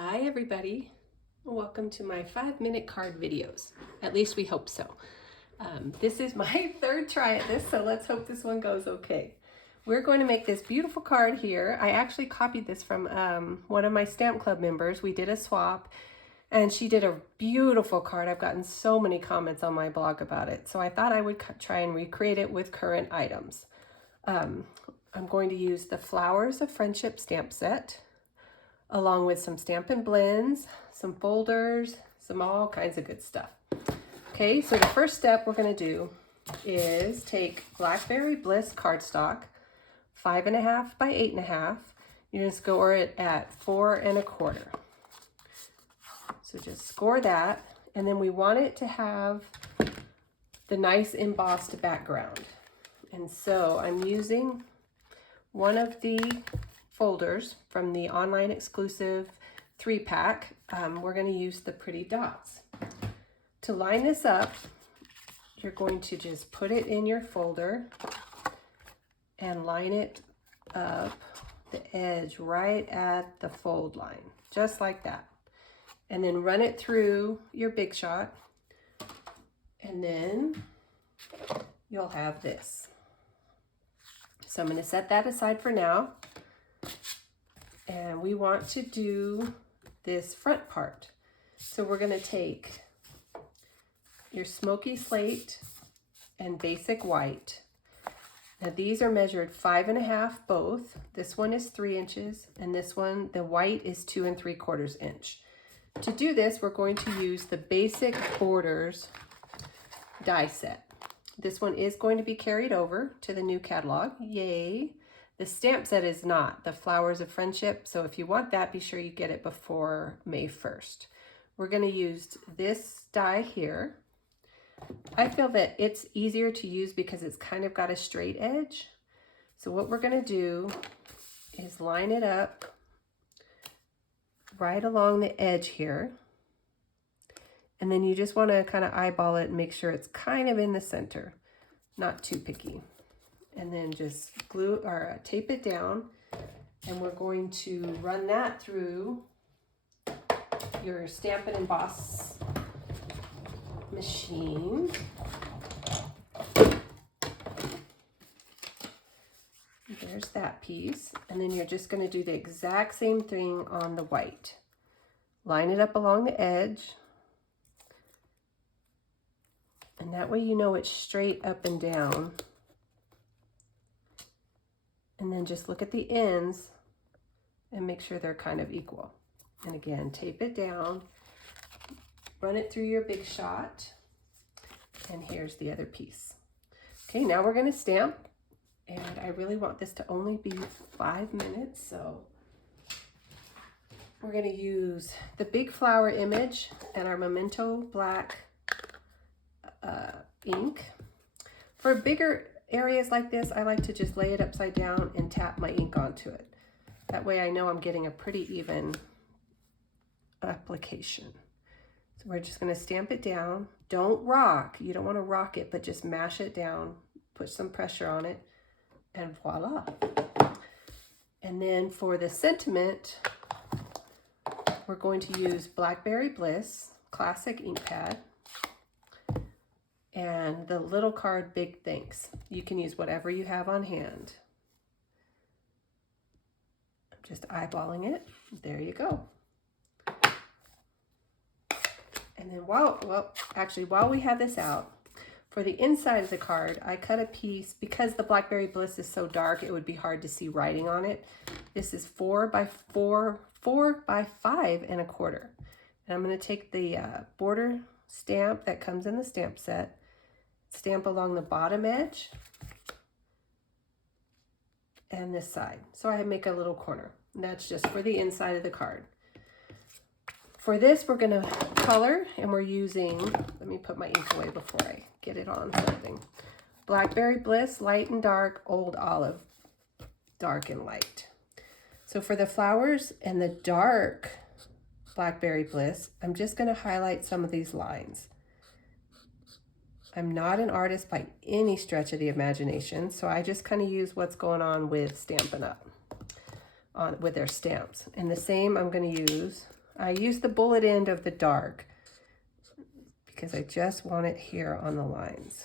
Hi everybody, welcome to my 5-minute card videos. At least we hope so. This is my third try at this, so let's hope this one goes okay. We're going to make this beautiful card here. I actually copied this from one of my Stamp Club members. We did a swap and she did a beautiful card. I've gotten so many comments on my blog about it, so I thought I would try and recreate it with current items. I'm going to use the Flowers of Friendship stamp set, along with some Stampin' blends, some folders, some all kinds of good stuff. Okay, so the first step we're going to do is take Blackberry Bliss cardstock, 5.5 by 8.5. You're going to score it at 4 1/4. So just score that, and then we want it to have the nice embossed background. And so I'm using one of the folders from the online exclusive 3-pack. We're going to use the pretty dots. To line this up, you're going to just put it in your folder and line it up the edge right at the fold line, just like that. And then run it through your Big Shot, and then you'll have this. So I'm going to set that aside for now. And we want to do this front part. So we're going to take your Smoky Slate and Basic White. Now these are measured 5.5 both. This one is 3 inches, and this one, the white, is 2 3/4 inch. To do this, we're going to use the Basic Borders die set. This one is going to be carried over to the new catalog. Yay! The stamp set is not, the Flowers of Friendship, so if you want that, be sure you get it before May 1st. We're going to use this die here. I feel that it's easier to use because it's kind of got a straight edge. So what we're going to do is line it up right along the edge here. And then you just want to kind of eyeball it and make sure it's kind of in the center, not too picky. And then just glue or tape it down, and we're going to run that through your Stampin' Emboss machine. There's that piece, and then you're just going to do the exact same thing on the white. Line it up along the edge, and that way you know it's straight up and down. And then just look at the ends and make sure they're kind of equal. And again, tape it down, run it through your Big Shot, and here's the other piece. Okay, now we're going to stamp, and I really want this to only be 5 minutes, so we're going to use the big flower image and our Memento Black ink. For bigger areas like this, I like to just lay it upside down and tap my ink onto it. That way I know I'm getting a pretty even application. So we're just going to stamp it down. Don't rock. You don't want to rock it, but just mash it down, put some pressure on it, and voila. And then for the sentiment, we're going to use Blackberry Bliss Classic ink pad and the little card Big Thanks. You can use whatever you have on hand. I'm just eyeballing it. There you go. And then while we have this out, for the inside of the card, I cut a piece, because the Blackberry Bliss is so dark, it would be hard to see writing on it. This is 4 by 5 1/4. And I'm going to take the border stamp that comes in the stamp set, stamp along the bottom edge and this side. So I make a little corner. And that's just for the inside of the card. For this, we're going to color, and we're using, let me put my ink away before I get it on something. Blackberry Bliss Light and Dark, Old Olive, Dark and Light. So for the flowers and the dark Blackberry Bliss, I'm just going to highlight some of these lines. I'm not an artist by any stretch of the imagination, so I just kind of use what's going on with Stampin' Up, with their stamps. And the same I'm going to use I use the bullet end of the dark because I just want it here on the lines.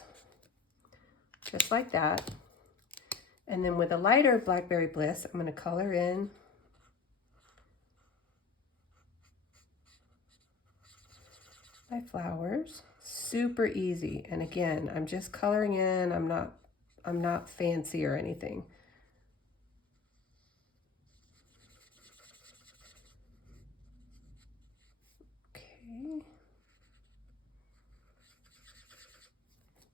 Just like that. And then with a lighter Blackberry Bliss, I'm going to color in my flowers. Super easy. And again, I'm just coloring in. I'm not fancy or anything. Okay.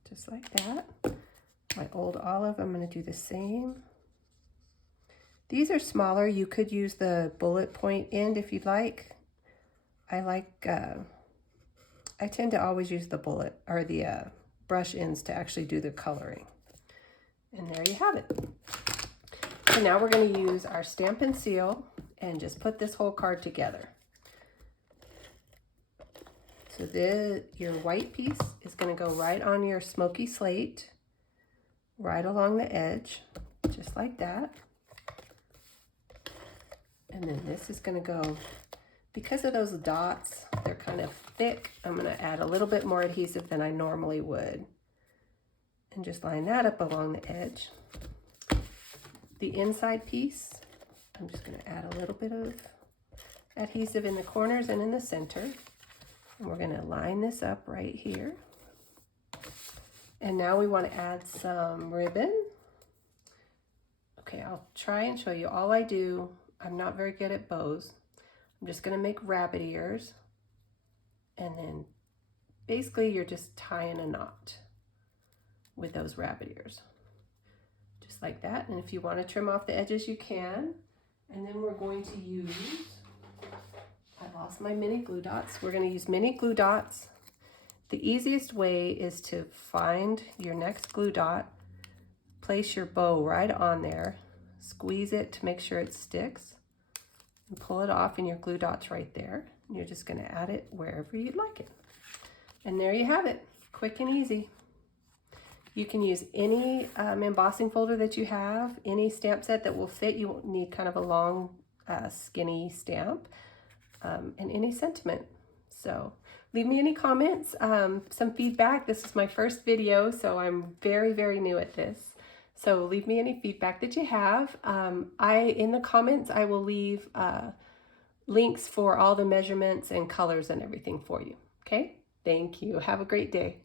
Just like that. My old olive, I'm going to do the same. These are smaller. You could use the bullet point end if you'd like. I tend to always use the bullet or the brush ends to actually do the coloring. And there you have it. So now we're going to use our Stampin' seal and just put this whole card together. So your white piece is going to go right on your Smoky Slate, right along the edge, just like that. And then this is going to go, because of those dots, they're kind of thick, I'm going to add a little bit more adhesive than I normally would. And just line that up along the edge. The inside piece, I'm just going to add a little bit of adhesive in the corners and in the center. And we're going to line this up right here. And now we want to add some ribbon. Okay, I'll try and show you. All I do, I'm not very good at bows. I'm just going to make rabbit ears. And then basically you're just tying a knot with those rabbit ears. Just like that. And if you want to trim off the edges, you can. And then we're going to use, I lost my mini glue dots. We're going to use mini glue dots. The easiest way is to find your next glue dot, place your bow right on there, squeeze it to make sure it sticks, and pull it off, and your glue dot's right there. And you're just going to add it wherever you'd like it. And there you have it, quick and easy. You can use any embossing folder that you have, any stamp set that will fit. You won't need kind of a long, skinny stamp, and any sentiment. So leave me any comments, some feedback. This is my first video, so I'm very, very new at this. So leave me any feedback that you have. In the comments, I will leave links for all the measurements and colors and everything for you. Okay? Thank you. Have a great day.